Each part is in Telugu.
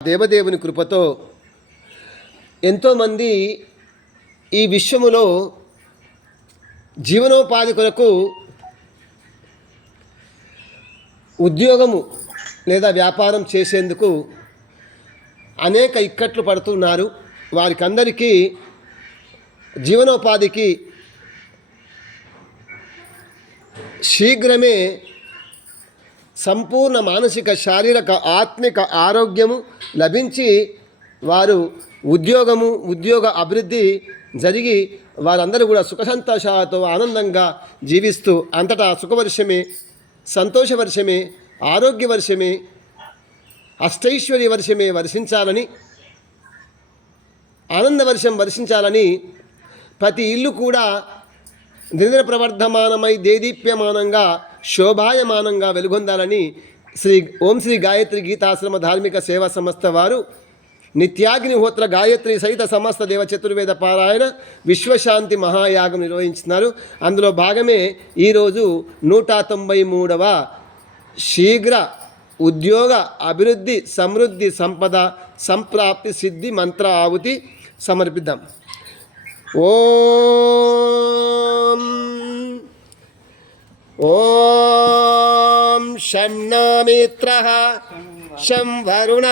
దేవదేవుని కృపతో ఎంతోమంది ఈ విశ్వములో జీవనోపాధి కొరకు ఉద్యోగము లేదా వ్యాపారం చేసేందుకు అనేక ఇక్కట్లు పడుతున్నారు. వారికి అందరికీ జీవనోపాధికి శీఘ్రమే సంపూర్ణ మానసిక శారీరక ఆత్మిక ఆరోగ్యము లభించి వారు ఉద్యోగము ఉద్యోగ అభివృద్ధి జరిగి వారందరూ కూడా సుఖ సంతోషాలతో ఆనందంగా జీవిస్తూ అంతటా సుఖవర్షమే సంతోష వర్షమే ఆరోగ్య వర్షమే అష్టైశ్వర్య వర్షమే వర్షించాలని ఆనందవర్షం వర్షించాలని ప్రతి ఇల్లు కూడా దినదిన ప్రవర్ధమానమై దేదీప్యమానంగా శోభాయమానంగా వెలుగొందాలని శ్రీ ఓం శ్రీ గాయత్రి గీతాశ్రమ ధార్మిక సేవా సంస్థ వారు నిత్యాగ్నిహోత్ర గాయత్రి సహిత సమస్త దేవ చతుర్వేద పారాయణ విశ్వశాంతి మహాయాగం నిర్వహించినారు. అందులో భాగమే ఈరోజు నూట తొంభై మూడవ శీఘ్ర ఉద్యోగ అభివృద్ధి సమృద్ధి సంపద సంప్రాప్తి సిద్ధి మంత్ర ఆవుతి సమర్పిద్దాం. ఓం ఓం శం నో మిత్ర శం వరుణ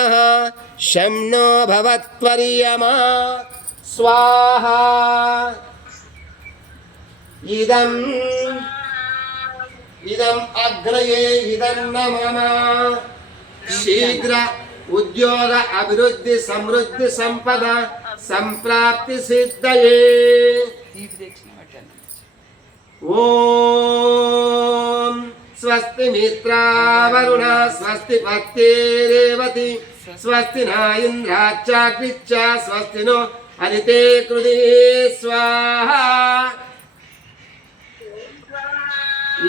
శం నో భవత్వర్యమా. స్వాహా. ఇదం ఇదం అగ్రయే ఇదన్న మమ శీఘ్ర ఉద్యోగ అభివృద్ధి సమృద్ధి సంపద సంప్రాప్తి సిద్ధయే ఓం స్వస్తి మిత్రావరుణ స్వస్తి పత్తే రేవతి స్వస్తి నా ఇంద్రాచాగ్నిచ్చ స్వస్తి నో హరితే కృతి స్వాహ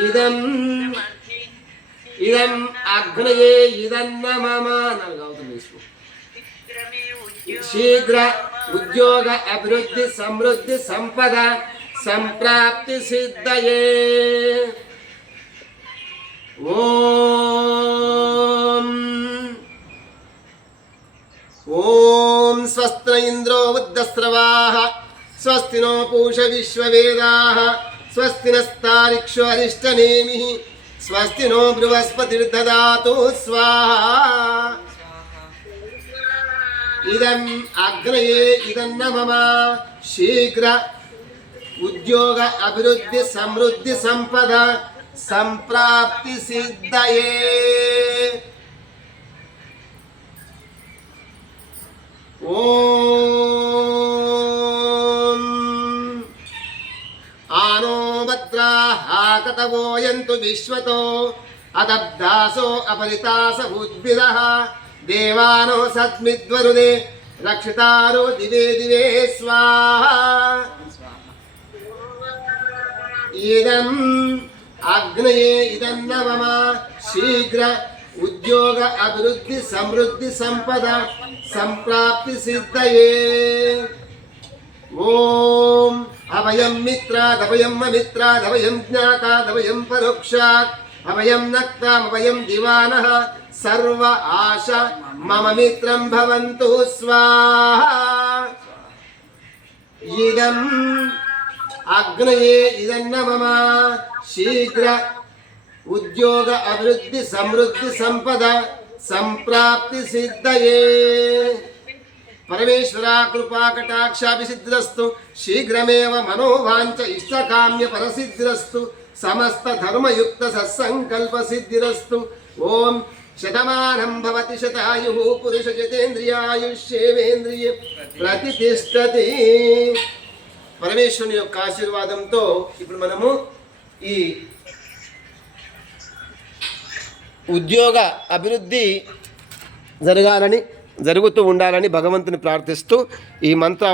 ఇదం ఇదం అగ్నయే ఇదన్న మమ నాలుగు. శీఘ్ర ఉద్యోగ అభివృద్ధి సమృద్ధి సంపద సంప్రాప్తి సిద్ధయే. ఓం. ఓం స్వస్త్ర ఇంద్రో ఉద్దస్రవాః స్వస్తి నో పూష విశ్వవేదా. స్వస్తి నస్తారిక్షు అరిష్టనేమిః. స్వస్తి నో బృహస్పతిర్దాతు స్వాహా. ఇదం అగ్నయే ఇదన్న మమ శీఘ్ర ఉద్యోగ అభివృద్ధి సమృద్ధి సంపద సంప్రాప్తి సిద్ధయే. ఓం. ఆనో భద్రాహాకతవోయంతు విశ్వతో అదబ్దాసో అపరితాస ఉద్భిద. దేవానో సద్మిద్వరుదే రక్షితారో దివే దివే స్వాహ. ఇదం అగ్నయే ఇదన్న మమ శీఘ్ర ఉద్యోగ అభివృద్ధి సమృద్ధి సంపద సంప్రాప్తి సిద్ధయే ఓం అభయం మిత్రాదభయం మిత్రాదభయం జ్ఞాతాదభయం పరోక్షాత్ అభయం నక్తామభయం దివానః సర్వ ఆశ మమ మిత్రం భవంతు స్వాహ ఇదం అగ్నయే ఇదన్న మమ శీఘ్ర ఉద్యోగ అభివృద్ధి సమృద్ధి సంపద సంప్రాప్తి సిద్ధయే పరమేశ్వర కృపా కటాక్షాభిసిద్ధిరస్తు శీఘ్రమేవ మనోవాంఛ ఇష్టకామ్య పరసిద్ధిరస్తు సమస్త ధర్మయుక్త సత్సంకల్ప సిద్ధిరస్తు ఓం శతమానం భవతి శతాయు పురుష శతేంద్రియాయుష్యేవేంద్రియ ప్రతిష్టతి పరమేశ్వరుని యొక్క ఆశీర్వాదంతో ఇప్పుడు మనము ఈ ఉద్యోగ అభివృద్ధి జరగాలని జరుగుతూ ఉండాలని భగవంతుని ప్రార్థిస్తూ ఈ మంత్ర